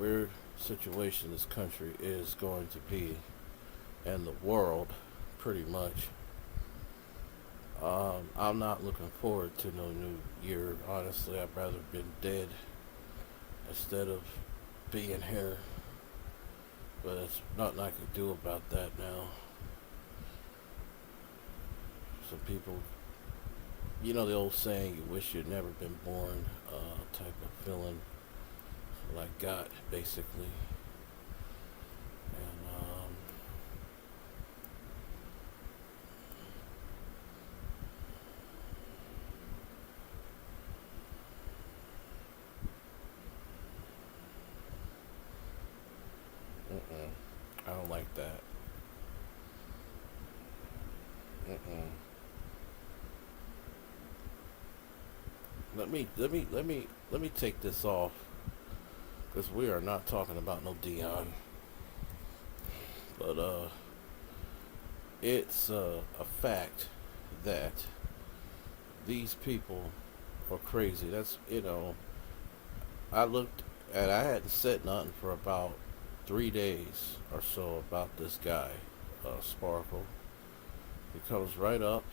weird situation this country is going to be, and the world, pretty much. I'm not looking forward to no new year. Honestly, I'd rather been dead instead of being here. But there's nothing I can do about that now. Some people, you know the old saying, "You wish you'd never been born," type of feeling. What I got basically, and I don't like that. Mm-mm. Let me take this off because we are not talking about no Dion, but it's a fact that these people are crazy. That's I looked and I hadn't said nothing for about 3 days or so about this guy, Sparkle. He comes right up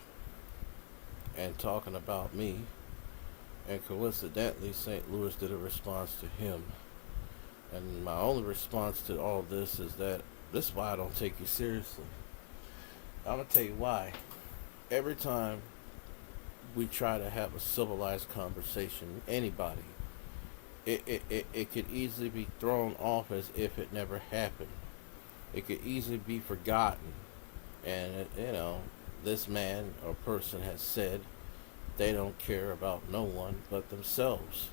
and talking about me, and coincidentally, St. Louis did a response to him. And my only response to all this is that this is why I don't take you seriously. I'm gonna tell you why. Every time we try to have a civilized conversation, anybody, it could easily be thrown off as if it never happened. It could easily be forgotten. And, this man or person has said they don't care about no one but themselves.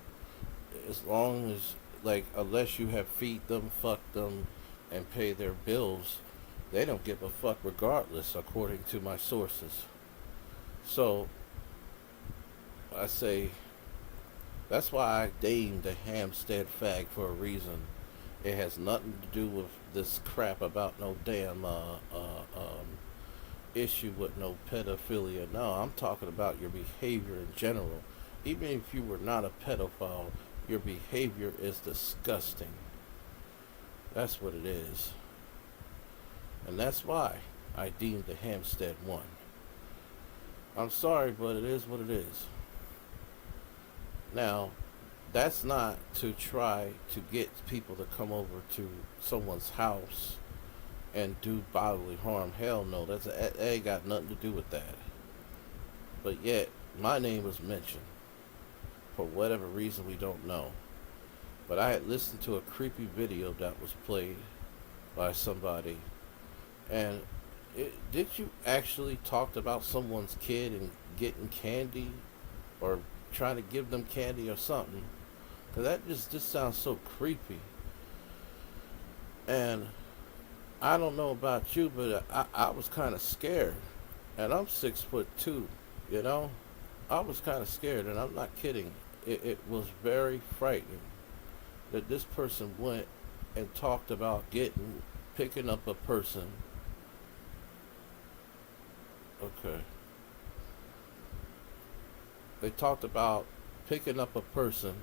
As long as, like, unless you have feed them, fuck them, and pay their bills, they don't give a fuck regardless, according to my sources. So, I say, that's why I named the Hampstead fag for a reason. It has nothing to do with this crap about no damn issue with no pedophilia. No, I'm talking about your behavior in general. Even if you were not a pedophile, your behavior is disgusting. That's what it is. And that's why I deemed the Hampstead one. I'm sorry, but it is what it is. Now, that's not to try to get people to come over to someone's house and do bodily harm. Hell no, that ain't got nothing to do with that. But yet, my name was mentioned for whatever reason we don't know. But I had listened to a creepy video that was played by somebody, and did you actually talk about someone's kid and getting candy, or trying to give them candy or something? Cause that just sounds so creepy. And I don't know about you, but I was kind of scared. And I'm 6'2", you know? I was kind of scared, and I'm not kidding. It was very frightening that this person went and talked about picking up a person. Okay. They talked about picking up a person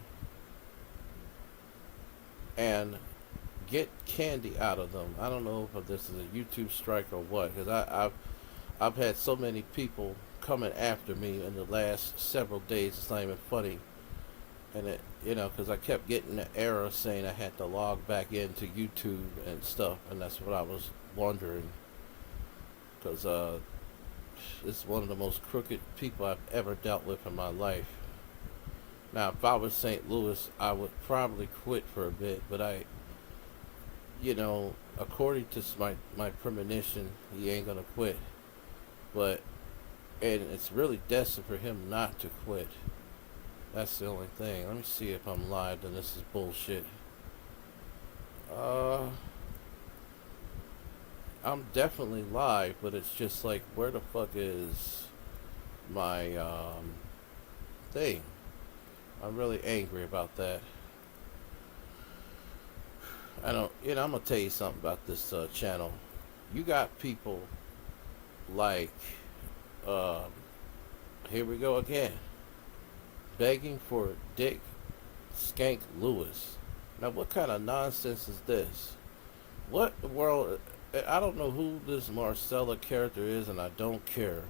and get candy out of them. I don't know if this is a YouTube strike or what, because I've had so many people coming after me in the last several days. It's not even funny, and because I kept getting the error saying I had to log back into YouTube and stuff, and that's what I was wondering, because it's one of the most crooked people I've ever dealt with in my life. Now, if I was St. Louis, I would probably quit for a bit, but according to my premonition, he ain't gonna quit. But, and it's really destined for him not to quit. That's the only thing. Let me see if I'm live, then this is bullshit. I'm definitely live, but it's just like, where the fuck is my thing? I'm really angry about that. I don't, I'm gonna tell you something about this channel. You got people like, um, here we go again, begging for Dick Skank Lewis. Now, what kind of nonsense is this? What the world? I don't know who this Marcella character is, and I don't care.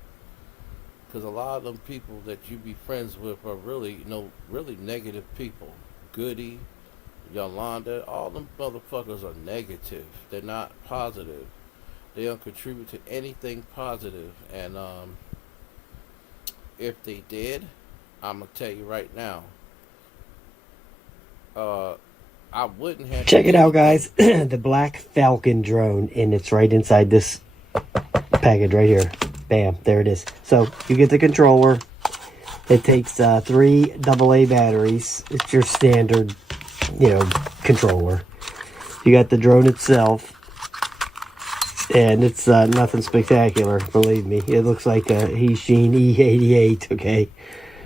Because a lot of them people that you be friends with are really, really negative people. Goody, Yolanda, all them motherfuckers are negative. They're not positive. They don't contribute to anything positive. And if they did, I'm gonna tell you right now, I wouldn't have. Check it out, guys. The Black Falcon drone, and it's right inside this package right here. Bam, there it is. So you get the controller. It takes 3 AA batteries. It's your standard, controller. You got the drone itself, and it's nothing spectacular, believe me. It looks like a Heshine E88, okay?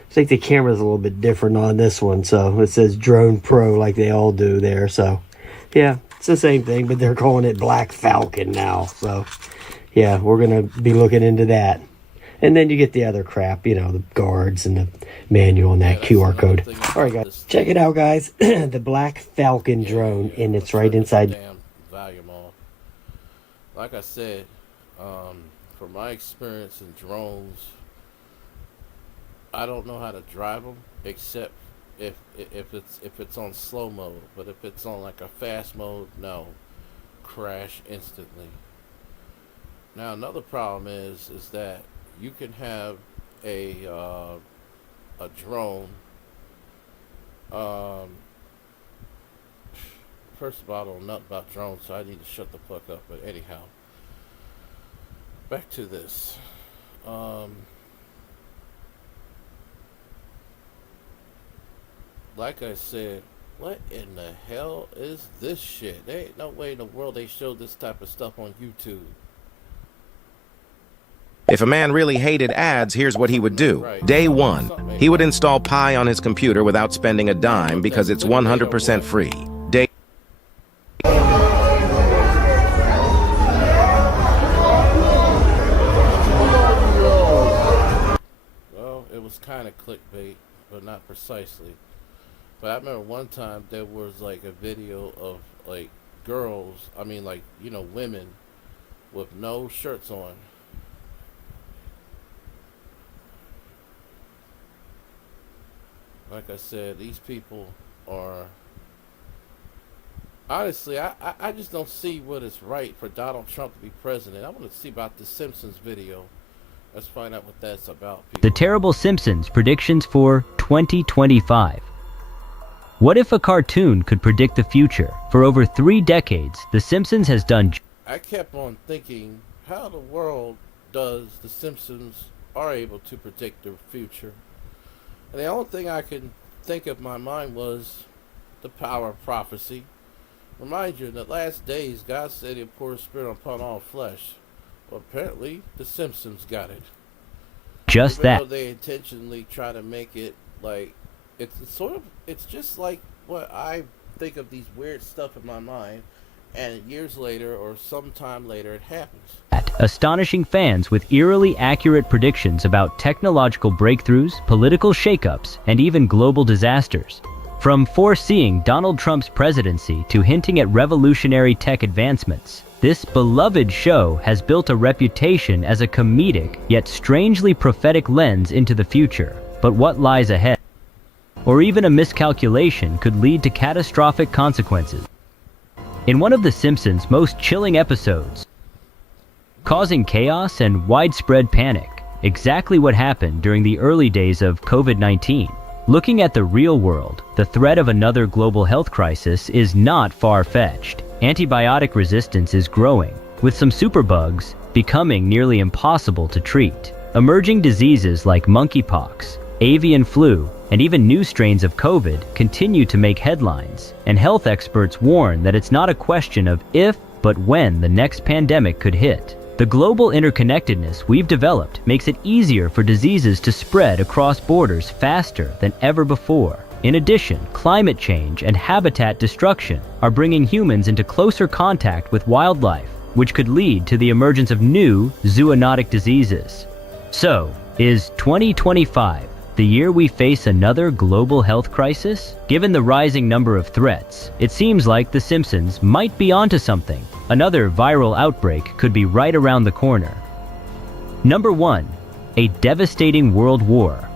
It's like the camera's a little bit different on this one, so it says Drone Pro like they all do there. So, yeah, it's the same thing, but they're calling it Black Falcon now. So, yeah, we're going to be looking into that. And then you get the other crap, the guards and the manual and that QR code. All right, guys, check it out, guys. The Black Falcon drone, and it's right inside. Damn volume off. Like I said, from my experience in drones, I don't know how to drive them except if it's on slow mode. But if it's on like a fast mode, no, crash instantly. Now another problem is that you can have a drone. First of all, I don't know nothing about drones, so I need to shut the fuck up. But anyhow, back to this. Like I said, what in the hell is this shit? There ain't no way in the world they show this type of stuff on YouTube. If a man really hated ads, here's what he would do. Day 1, he would install Pi on his computer without spending a dime because it's 100% free. Day Well, it was kind of clickbait, but not precisely. But I remember one time there was like a video of like girls, women with no shirts on. Like I said, these people are, honestly, I just don't see what is right for Donald Trump to be president. I want to see about the Simpsons video. Let's find out what that's about, people. The Terrible Simpsons predictions for 2025. What if a cartoon could predict the future? For over 3 decades, The Simpsons has done. I kept on thinking, how in the world does The Simpsons are able to predict the future? And the only thing I could think of in my mind was the power of prophecy. Remind you, in the last days, God said He'll pour His Spirit upon all flesh. Well, apparently, The Simpsons got it. Just Even that. though they intentionally try to make it like, it's just like what I think of these weird stuff in my mind, and years later or sometime later it happens. Astonishing fans with eerily accurate predictions about technological breakthroughs, political shakeups, and even global disasters. From foreseeing Donald Trump's presidency to hinting at revolutionary tech advancements, this beloved show has built a reputation as a comedic yet strangely prophetic lens into the future. But what lies ahead? Or even a miscalculation could lead to catastrophic consequences. In one of The Simpsons' most chilling episodes, causing chaos and widespread panic, exactly what happened during the early days of COVID-19. Looking at the real world, the threat of another global health crisis is not far-fetched. Antibiotic resistance is growing, with some superbugs becoming nearly impossible to treat. Emerging diseases like monkeypox, avian flu, and even new strains of COVID continue to make headlines, and health experts warn that it's not a question of if, but when the next pandemic could hit. The global interconnectedness we've developed makes it easier for diseases to spread across borders faster than ever before. In addition, climate change and habitat destruction are bringing humans into closer contact with wildlife, which could lead to the emergence of new zoonotic diseases. So, is 2025 The year we face another global health crisis? Given the rising number of threats, it seems like The Simpsons might be onto something. Another viral outbreak could be right around the corner. Number 1. A devastating world war.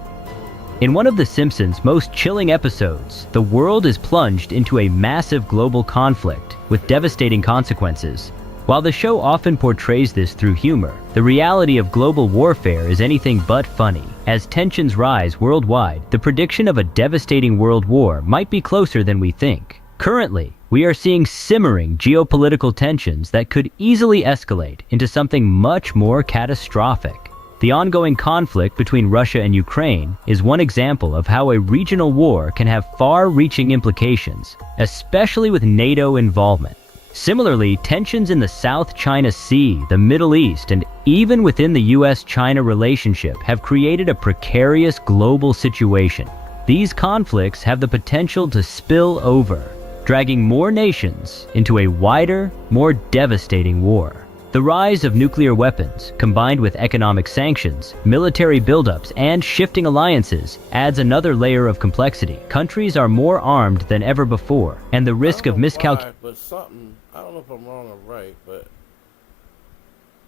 In one of The Simpsons' most chilling episodes, the world is plunged into a massive global conflict with devastating consequences. While the show often portrays this through humor, the reality of global warfare is anything but funny. As tensions rise worldwide, the prediction of a devastating world war might be closer than we think. Currently, we are seeing simmering geopolitical tensions that could easily escalate into something much more catastrophic. The ongoing conflict between Russia and Ukraine is one example of how a regional war can have far-reaching implications, especially with NATO involvement. Similarly, tensions in the South China Sea, the Middle East, and even within the US-China relationship have created a precarious global situation. These conflicts have the potential to spill over, dragging more nations into a wider, more devastating war. The rise of nuclear weapons, combined with economic sanctions, military buildups, and shifting alliances, adds another layer of complexity. Countries are more armed than ever before, and the risk of miscalculation. But something, I don't know if I'm wrong or right, but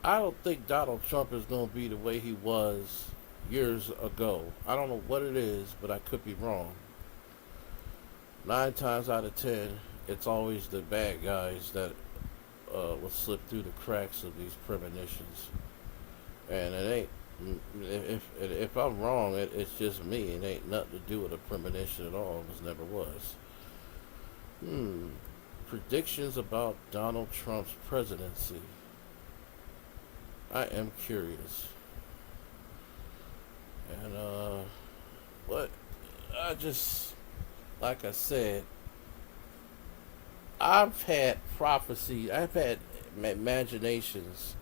I don't think Donald Trump is going to be the way he was years ago. I don't know what it is, but I could be wrong. 9 times out of 10, it's always the bad guys that will slip through the cracks of these premonitions. And it ain't, if I'm wrong, it's just me. It ain't nothing to do with a premonition at all. It never was. Predictions about Donald Trump's presidency. I am curious. And like I said, I've had prophecy, I've had imaginations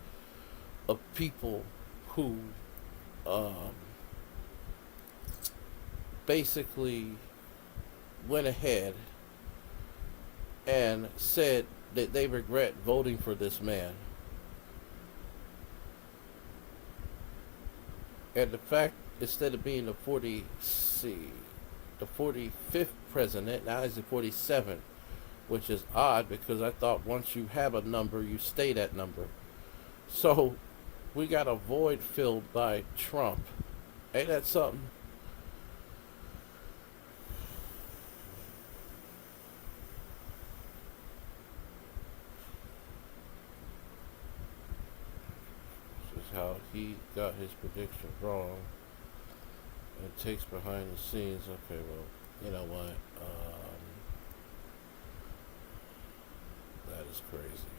of people who basically went ahead and said that they regret voting for this man. And the fact, instead of being the 45th president, now he's the 47th. Which is odd because I thought once you have a number, you stay that number. So we got a void filled by Trump. Ain't that something? This is how he got his prediction wrong and takes behind the scenes. Okay, well, you know what? That is crazy.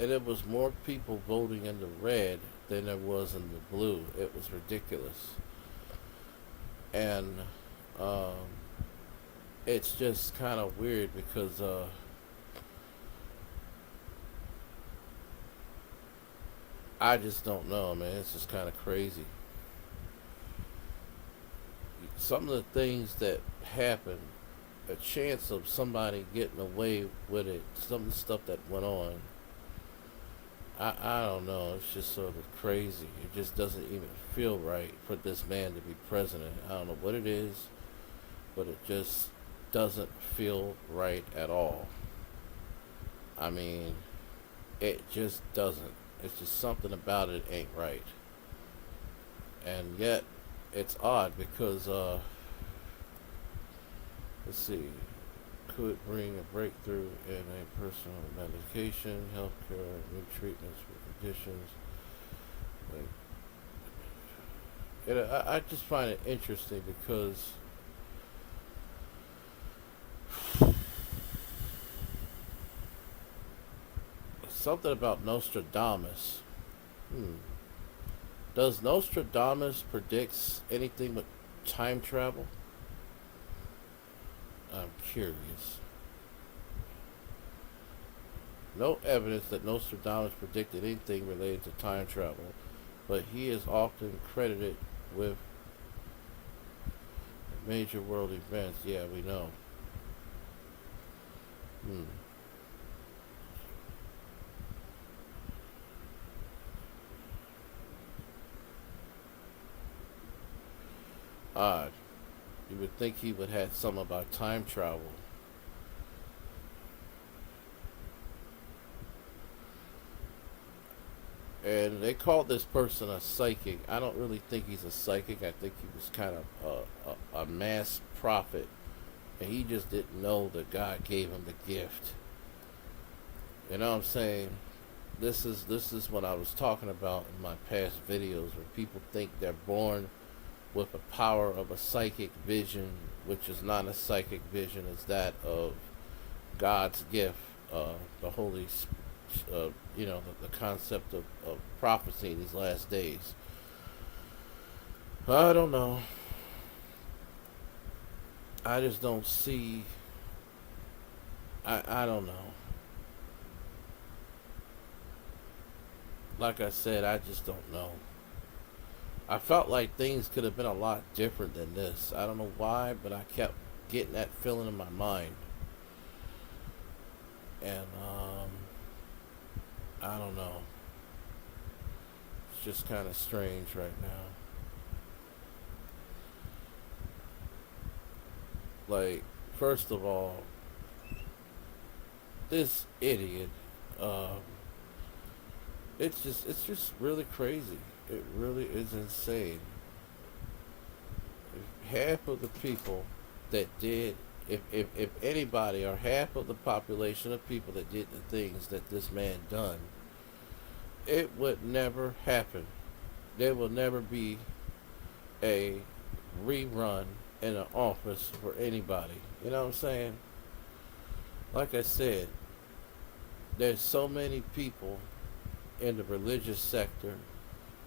And it was more people voting in the red than there was in the blue. It was ridiculous. And it's just kind of weird because I just don't know, man. It's just kind of crazy. Some of the things that happen, a chance of somebody getting away with it, some of the stuff that went on, I don't know, it's just sort of crazy. It just doesn't even feel right for this man to be president. I don't know what it is, but it just doesn't feel right at all. I mean, it just doesn't. It's just something about it ain't right. And yet, it's odd because, let's see, could bring a breakthrough in a personal medication, healthcare, new treatments for conditions. I just find it interesting because something about Nostradamus. Does Nostradamus predicts anything with time travel? I'm curious. No evidence that Nostradamus predicted anything related to time travel, but he is often credited with major world events. Yeah, we know. Odd. You would think he would have some about time travel. And they called this person a psychic. I don't really think he's a psychic. I think he was kind of a mass prophet. And he just didn't know that God gave him the gift. You know what I'm saying? This is what I was talking about in my past videos, where people think they're born with the power of a psychic vision, which is not a psychic vision, it's that of God's gift, the Holy, the concept of prophecy in these last days. I don't know. I just don't see. I don't know. Like I said, I just don't know. I felt like things could have been a lot different than this. I don't know why, but I kept getting that feeling in my mind. And, I don't know. It's just kind of strange right now. Like, first of all, this idiot, it's just really crazy. It really is insane. Half of the people that did, if anybody, or half of the population of people that did the things that this man done, it would never happen. There will never be a rerun in an office for anybody. You know what I'm saying? Like I said, there's so many people in the religious sector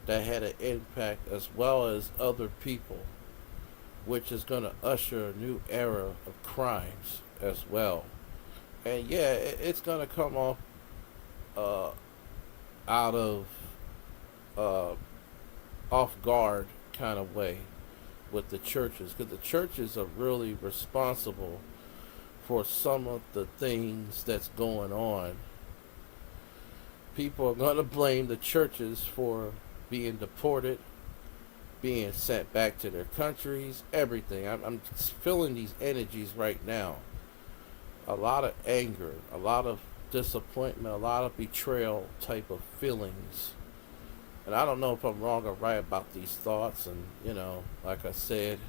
that had an impact, as well as other people, which is going to usher a new era of crimes as well. And yeah, it's going to come off out of off guard kind of way with the churches, because the churches are really responsible for some of the things that's going on. People are going to blame the churches for being deported, being sent back to their countries, everything. I'm feeling these energies right now. A lot of anger, a lot of disappointment, a lot of betrayal type of feelings. And I don't know if I'm wrong or right about these thoughts. And, like I said,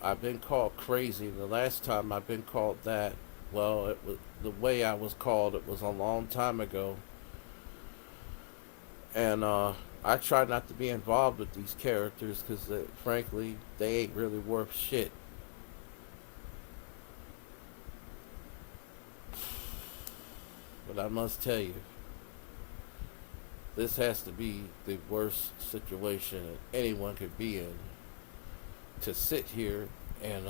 I've been called crazy. The last time I've been called that, well, it was the way I was called. It was a long time ago. And I try not to be involved with these characters because, frankly, they ain't really worth shit. But I must tell you, this has to be the worst situation anyone could be in. To sit here and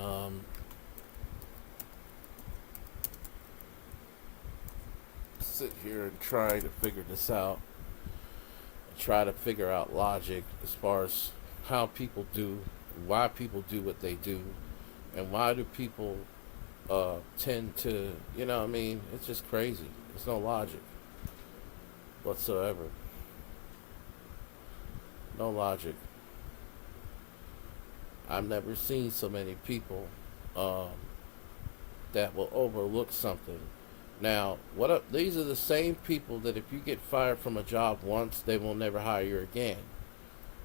try to figure this out. Try to figure out logic as far as how people do, why people do what they do, and why do people tend to, it's just crazy. There's no logic whatsoever. No logic. I've never seen so many people that will overlook something. Now, these are the same people that if you get fired from a job once, they will never hire you again.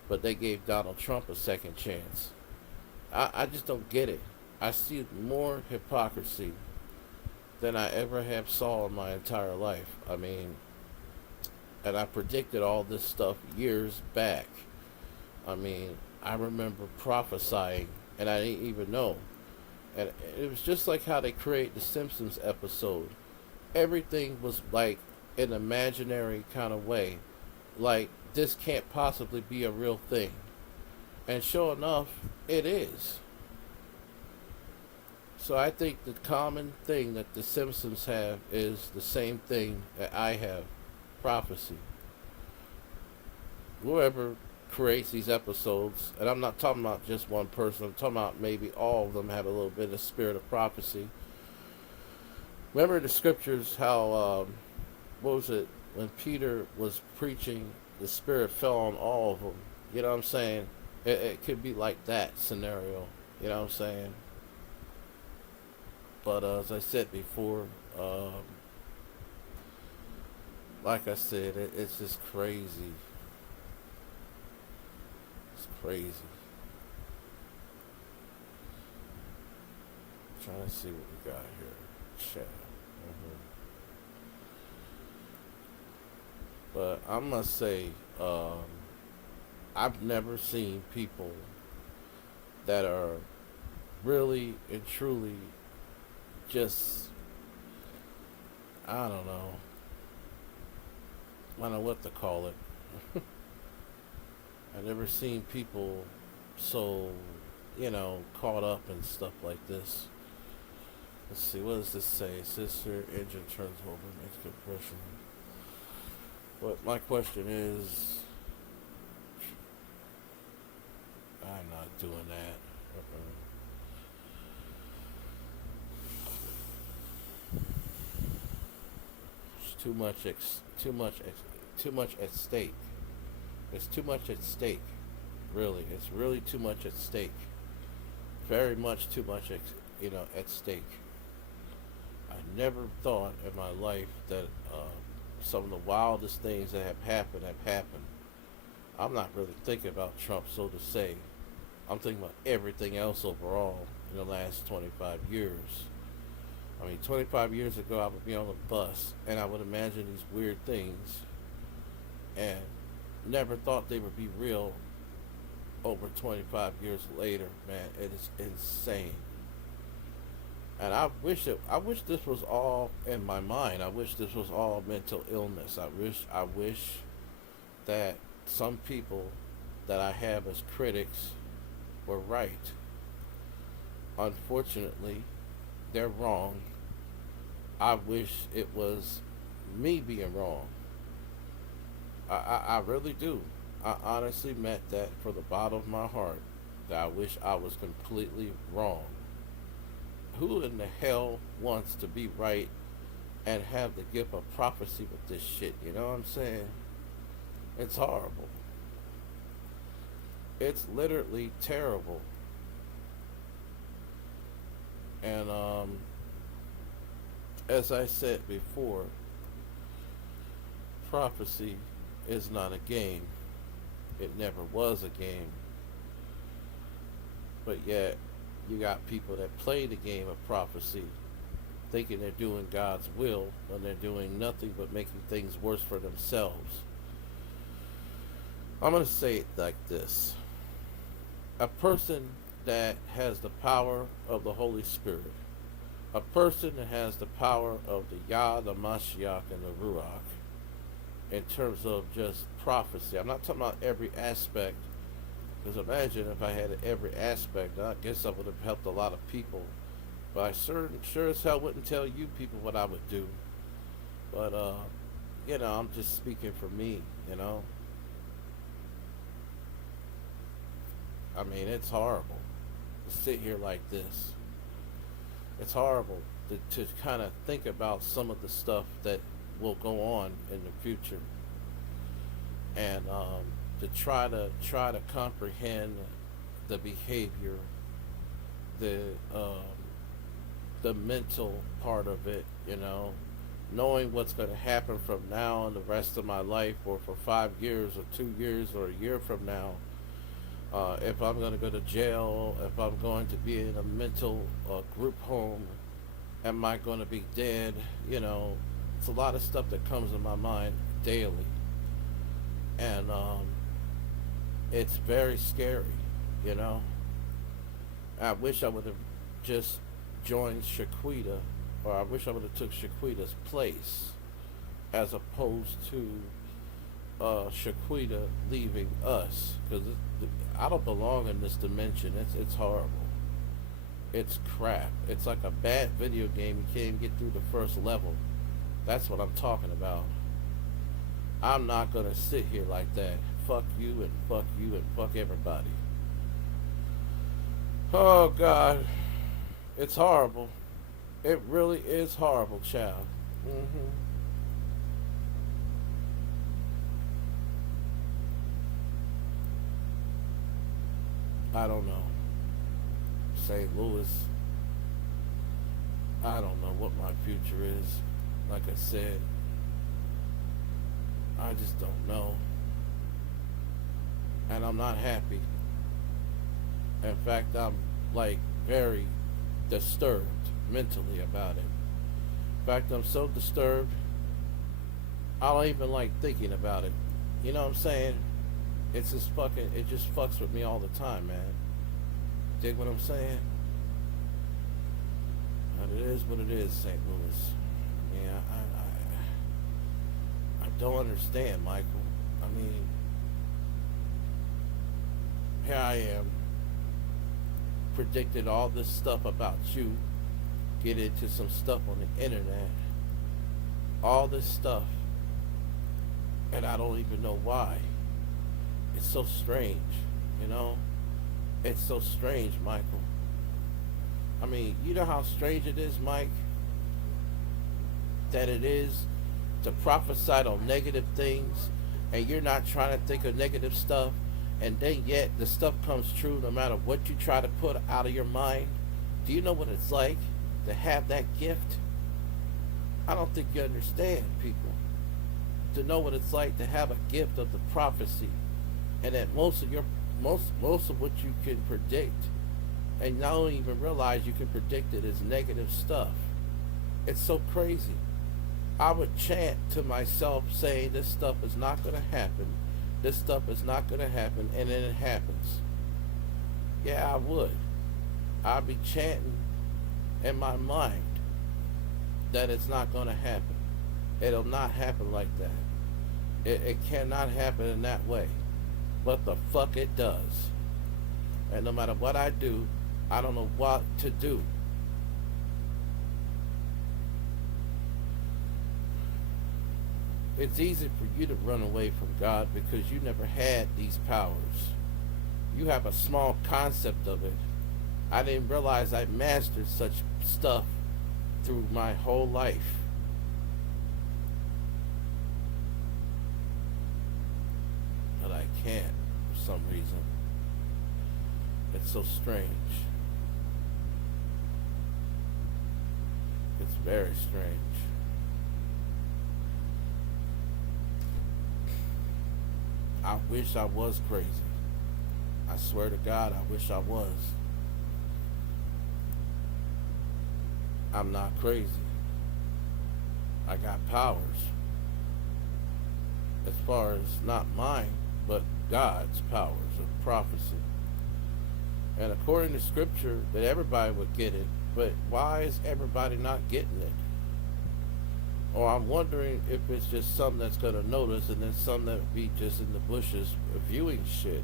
But they gave Donald Trump a second chance. I just don't get it. I see more hypocrisy than I ever have saw in my entire life. I mean, and I predicted all this stuff years back. I mean, I remember prophesying, and I didn't even know. And it was just like how they create the Simpsons episode. Everything was like an imaginary kind of way. Like, this can't possibly be a real thing. And sure enough, it is. So I think the common thing that the Simpsons have is the same thing that I have. Prophecy. Whoever creates these episodes, and I'm not talking about just one person, I'm talking about maybe all of them have a little bit of spirit of prophecy. Remember the scriptures how, what was it, when Peter was preaching, the Spirit fell on all of them. You know what I'm saying? It could be like that scenario. You know what I'm saying? But as I said before, like I said, it's just crazy. It's crazy. Trying to see what we got here. Chat. But I must say, I've never seen people that are really and truly just, I don't know. I don't know what to call it. I've never seen people so, caught up in stuff like this. Let's see, what does this say? It says here, engine turns over, makes compression. But my question is, I'm not doing that. It's too much at stake. It's too much at stake. Really, it's really too much at stake. Very much too much, at stake. I never thought in my life that some of the wildest things that have happened. I'm not really thinking about Trump, so to say. I'm thinking about everything else overall in the last 25 years. I mean, 25 years ago, I would be on a bus and I would imagine these weird things and never thought they would be real over 25 years later. Man, it is insane. And I wish this was all in my mind. I wish this was all mental illness. I wish that some people that I have as critics were right. Unfortunately, they're wrong. I wish it was me being wrong. I really do. I honestly meant that from the bottom of my heart, that I wish I was completely wrong. Who in the hell wants to be right and have the gift of prophecy with this shit? You know what I'm saying? It's horrible. It's literally terrible. And as I said before, prophecy is not a game. It never was a game. But yet, you got people that play the game of prophecy thinking they're doing God's will when they're doing nothing but making things worse for themselves. I'm going to say it like this. A person that has the power of the Holy Spirit, a person that has the power of the Yah, the Mashiach, and the Ruach, in terms of just prophecy. I'm not talking about every aspect, because imagine if I had every aspect, I guess I would have helped a lot of people. But I sure as hell wouldn't tell you people what I would do. But, I'm just speaking for me, I mean, it's horrible to sit here like this. It's horrible to kind of think about some of the stuff that will go on in the future, and to try to comprehend the behavior, the mental part of it, knowing what's going to happen from now and the rest of my life, or for 5 years or 2 years or a year from now. If I'm going to go to jail, if I'm going to be in a mental group home, am I going to be dead? It's a lot of stuff that comes in my mind daily. And it's very scary, I wish I would have just joined Shaquita, or I wish I would have took Shaquita's place, as opposed to Shaquita leaving us, because I don't belong in this dimension. It's horrible. It's crap. It's like a bad video game. You can't even get through the first level. That's what I'm talking about. I'm not gonna sit here like that. Fuck you and fuck you and fuck everybody. Oh God, it's horrible. It really is horrible, child. I don't know. St. Louis, I don't know what my future is. Like I said, I just don't know. And I'm not happy. In fact, I'm like very disturbed mentally about it. In fact, I'm so disturbed, I don't even like thinking about it. You know what I'm saying? It's just fucking, it just fucks with me all the time, man. Dig what I'm saying? But it is what it is, St. Louis. Yeah, I don't understand, Michael. I mean, here I am, predicted all this stuff about you, get into some stuff on the internet, all this stuff, and I don't even know why. It's so strange, you know? It's so strange, Michael. I mean, you know how strange it is, Mike, that it is to prophesy on negative things, and you're not trying to think of negative stuff, and then yet the stuff comes true no matter what you try to put out of your mind. Do you know what it's like to have that gift? I don't think you understand, people. To know what it's like to have a gift of the prophecy, and that most of what you can predict, and you don't even realize you can predict it, is negative stuff. It's so crazy. I would chant to myself saying this stuff is not going to happen. This stuff is not going to happen, and then it happens. Yeah, I would. I'd be chanting in my mind that it's not going to happen. It'll not happen like that. It cannot happen in that way. But the fuck it does. And no matter what I do, I don't know what to do. It's easy for you to run away from God because you never had these powers. You have a small concept of it. I didn't realize I mastered such stuff through my whole life. But I can't for some reason. It's so strange. It's very strange. I wish I was crazy. I swear to God, I wish I was. I'm not crazy. I got powers. As far as not mine, but God's powers of prophecy. And according to scripture, that everybody would get it, but why is everybody not getting it? Or I'm wondering if it's just some that's going to notice and then some that would be just in the bushes viewing shit.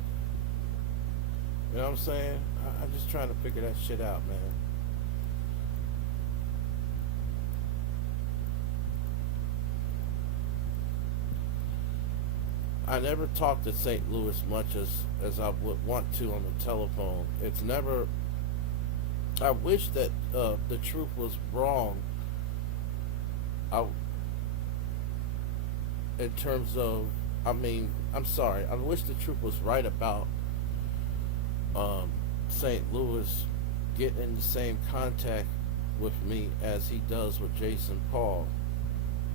You know what I'm saying? I'm just trying to figure that shit out, man. I never talk to St. Louis much as I would want to on the telephone. It's never... I wish that the truth was wrong. In terms of, I mean, I'm sorry. I wish the truth was right about St. Louis getting in the same contact with me as he does with Jason Paul.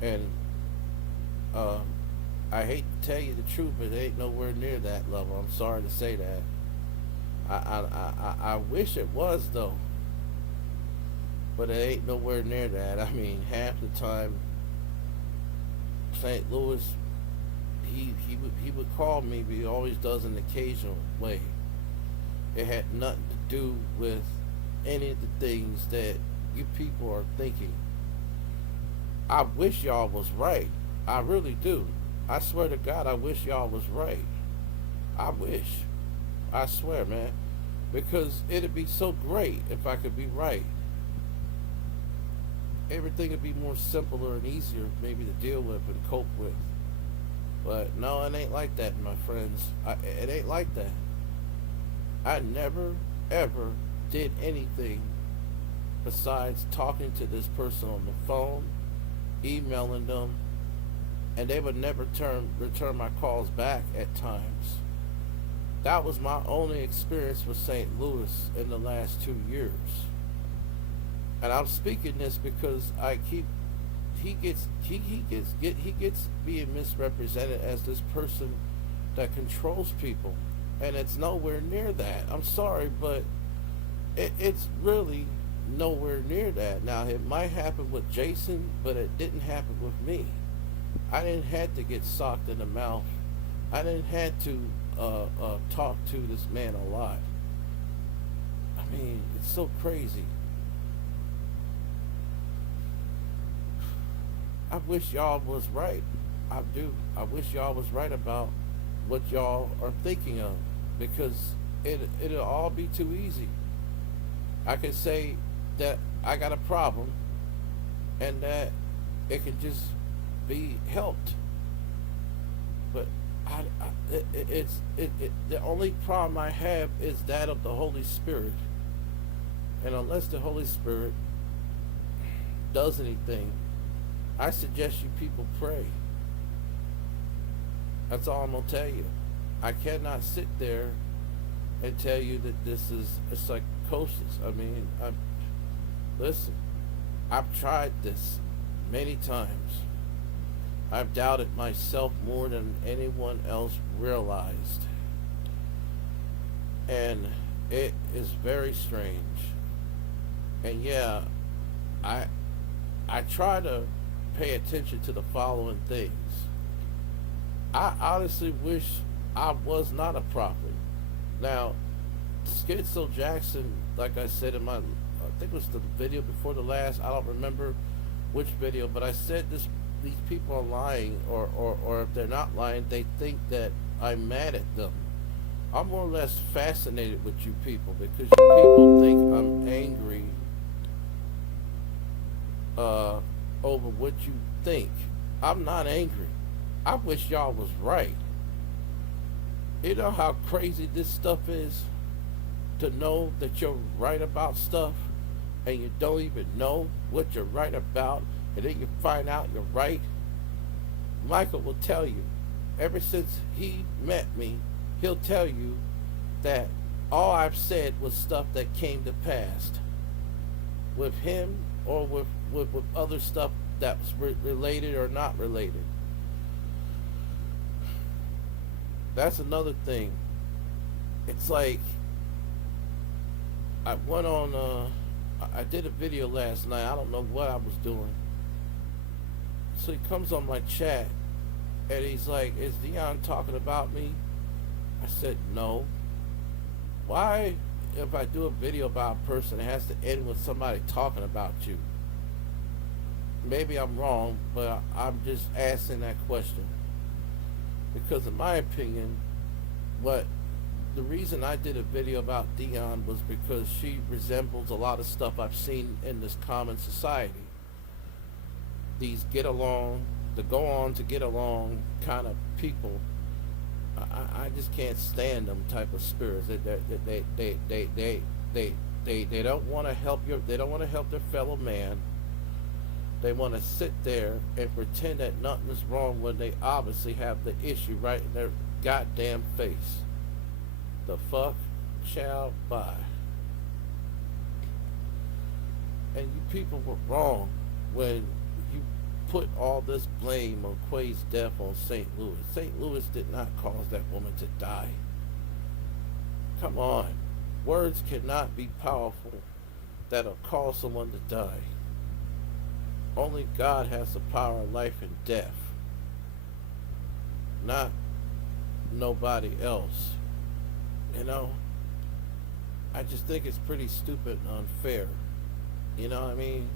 And I hate to tell you the truth, but it ain't nowhere near that level. I'm sorry to say that. I wish it was, though. But it ain't nowhere near that. I mean, half the time, St. Louis, he would call me, but he always does in an occasional way. It had nothing to do with any of the things that you people are thinking. I wish y'all was right. I really do. I swear to God, I wish y'all was right. I wish. I swear, man. Because it'd be so great if I could be right. Everything would be more simpler and easier maybe to deal with and cope with. But no, it ain't like that, my friends. It ain't like that. I never, ever did anything besides talking to this person on the phone, emailing them, and they would never return my calls back at times. That was my only experience with St. Louis in the last 2 years. And I'm speaking this because I keep he gets being misrepresented as this person that controls people, and it's nowhere near that. I'm sorry, but it's really nowhere near that. Now it might happen with Jason, but it didn't happen with me. I didn't have to get socked in the mouth. I didn't have to talk to this man a lot. I mean, it's so crazy. I wish y'all was right. I do. I wish y'all was right about what y'all are thinking of, because it'll all be too easy. I can say that I got a problem and that it can just be helped. But the only problem I have is that of the Holy Spirit. And unless the Holy Spirit does anything, I suggest you people pray. That's all I'm going to tell you. I cannot sit there and tell you that this is a psychosis. I mean, listen, I've tried this many times. I've doubted myself more than anyone else realized. And it is very strange. And yeah, I try to pay attention to the following things. I honestly wish I was not a prophet. Now, Schizo Jackson, like I said in my, I think it was the video before the last, I don't remember which video, but I said this: these people are lying, or if they're not lying, they think that I'm mad at them. I'm more or less fascinated with you people, because you people think I'm angry over what you think. I'm not angry. I wish y'all was right. You know how crazy this stuff is? To know that you're right about stuff and you don't even know what you're right about, and then you find out you're right. Michael will tell you, ever since he met me, he'll tell you that all I've said was stuff that came to pass with him, or with other stuff that was related or not related. That's another thing. It's like, I went on, I did a video last night. I don't know what I was doing. So he comes on my chat and he's like, "Is Dion talking about me?" I said, "No." Why, if I do a video about a person, it has to end with somebody talking about you? Maybe I'm wrong, but I'm just asking that question. Because in my opinion, the reason I did a video about Dion was because she resembles a lot of stuff I've seen in this common society. These get along, the go on to get along kind of people. I just can't stand them type of spirits. They don't want to help they don't want to help their fellow man. They want to sit there and pretend that nothing is wrong when they obviously have the issue right in their goddamn face. The fuck shall buy. And you people were wrong when you put all this blame on Quay's death on St. Louis. St. Louis did not cause that woman to die. Come on. Words cannot be powerful that'll cause someone to die. Only God has the power of life and death, not nobody else. You know, I just think it's pretty stupid and unfair. You know what I mean?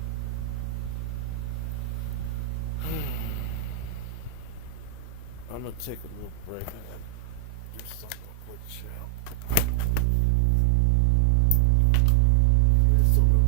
I'm gonna take a little break. I gotta do something real quick, chill. It's so real quick.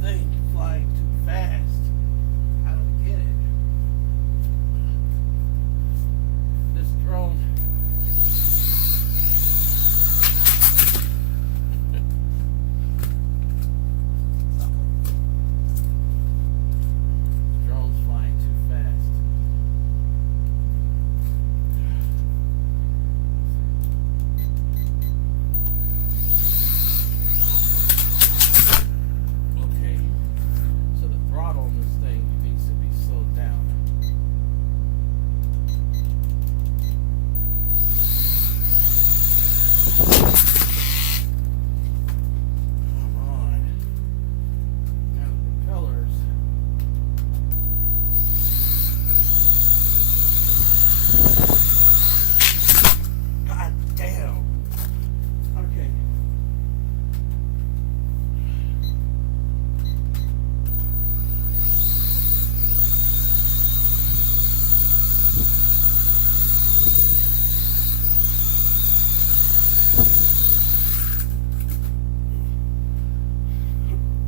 thing flying too fast? I don't get it. This drone. Drone's flying too fast. Okay, so the throttle on this thing needs to be slowed down. Come on. Now the propellers. God damn. Okay.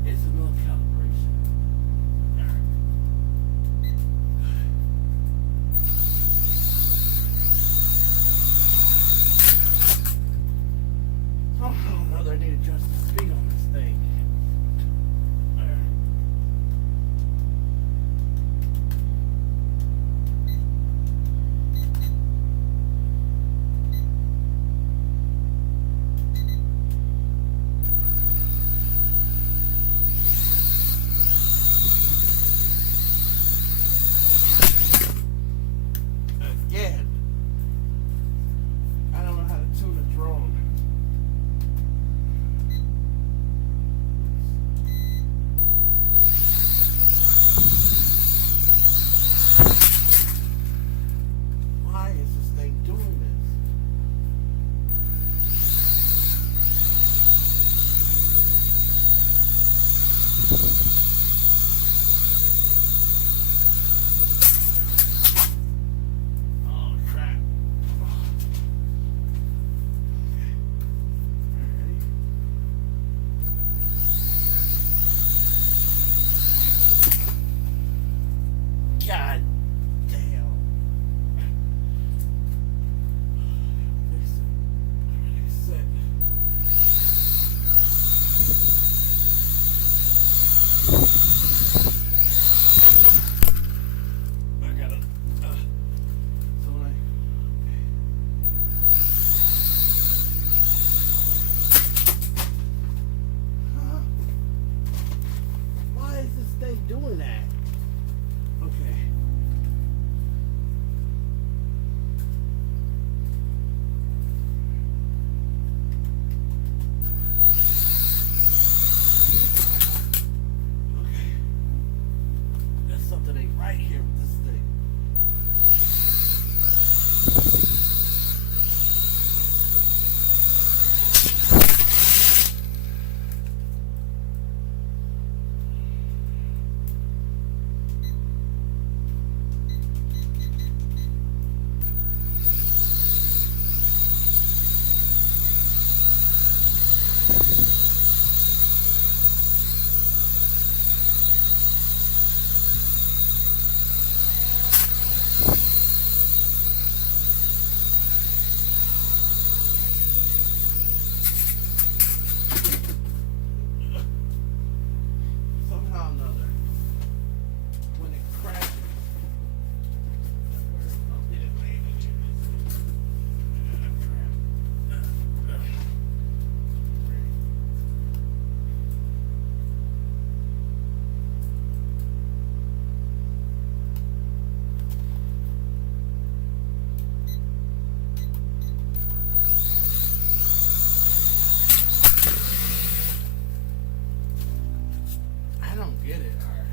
It's a little calibration. Oh, no, I need to adjust the speed on this thing. Again, I don't know how to tune a drone. Why is this thing doing this? Oh crap. God damn. Set. I gotta. So when I. Huh? Why is this thing doing that? Okay. Okay. There's something ain't right here with this thing. Somehow or another, when it crashes, I don't get it. All right.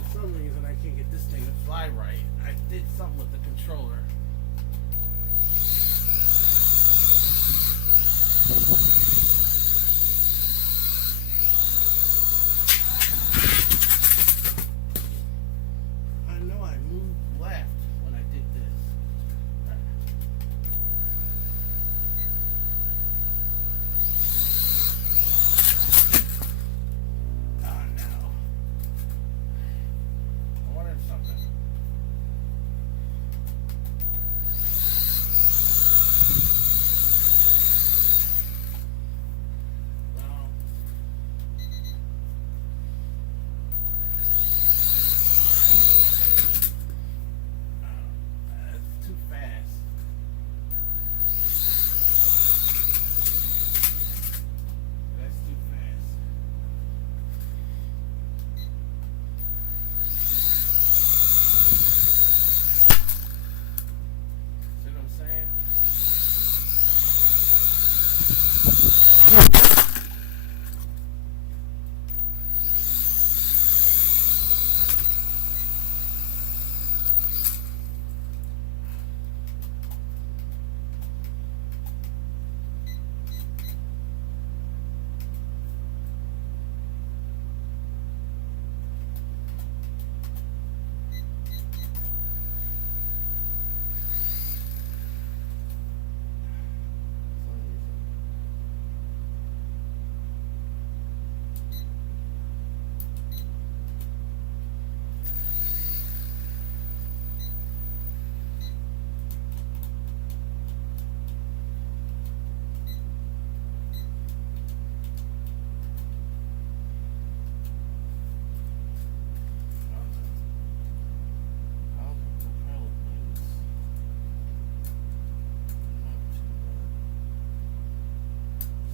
For some reason, I can't get this thing to fly right. I did something with the controller. laughed when I did this. Oh no. I wanted something. Well, that's too fast. That's too fast. See what I'm saying?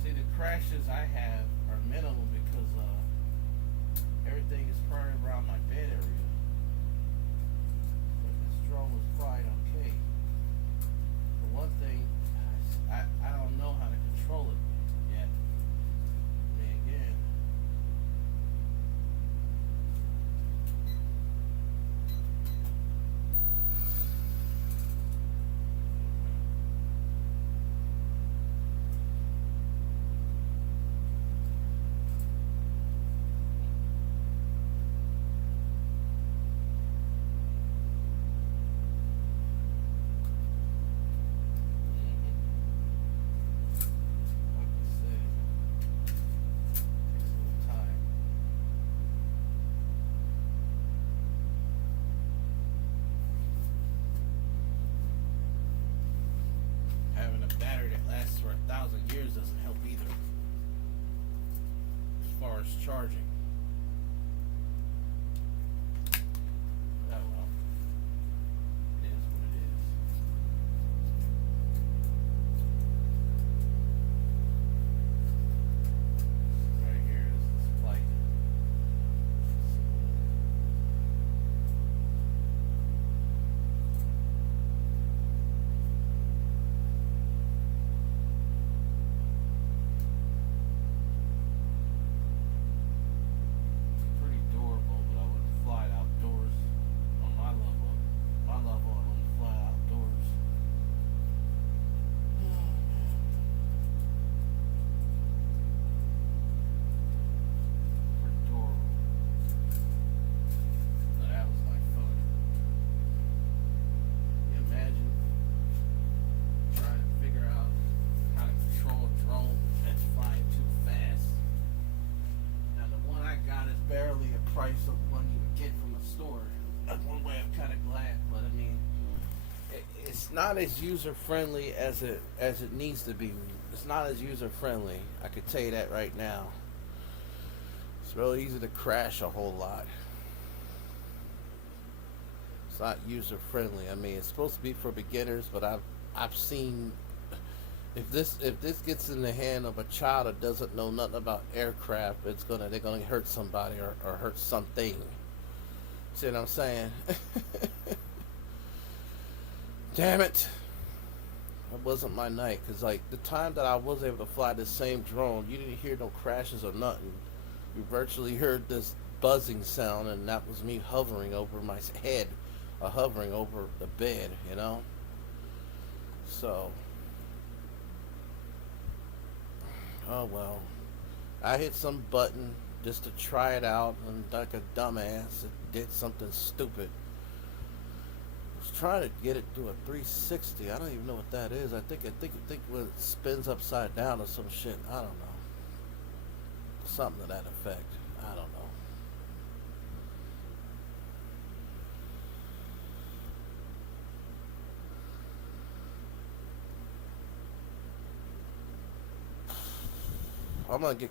See, the crashes I have are minimal because everything is primed around my bed area. But this drone was quite okay. The one thing, I don't know how to control it yet. I mean, again, like you said, takes a little time. Having a battery that lasts for 1,000 years doesn't help either, as far as charging. Oh well, it is what it is. Right here is this flight. Pretty durable, but I wouldn't fly it outdoors on my level. My level, I wouldn't fly it outdoors. Pretty durable. So that was like fun. Can you imagine trying to figure out how to control a drone that's flying too fast? Now the one I got is barely a price of one you would get from a store. That's one way I'm kind of glad, but I mean, it's not as user friendly as it needs to be. It's not as user friendly. I could tell you that right now. It's really easy to crash a whole lot. It's not user friendly. I mean, it's supposed to be for beginners, but I've seen if this gets in the hand of a child that doesn't know nothing about aircraft, they're gonna hurt somebody or hurt something. See what I'm saying? Damn it! That wasn't my night, cause like the time that I was able to fly this same drone, you didn't hear no crashes or nothing. You virtually heard this buzzing sound, and that was me hovering over my head, or hovering over the bed, you know. So, oh well. I hit some button just to try it out, and like a dumbass, it did something stupid. was trying to get it to a 360. I don't even know what that is. I think when it spins upside down or some shit. I don't know. Something to that effect. I don't know. I'm gonna get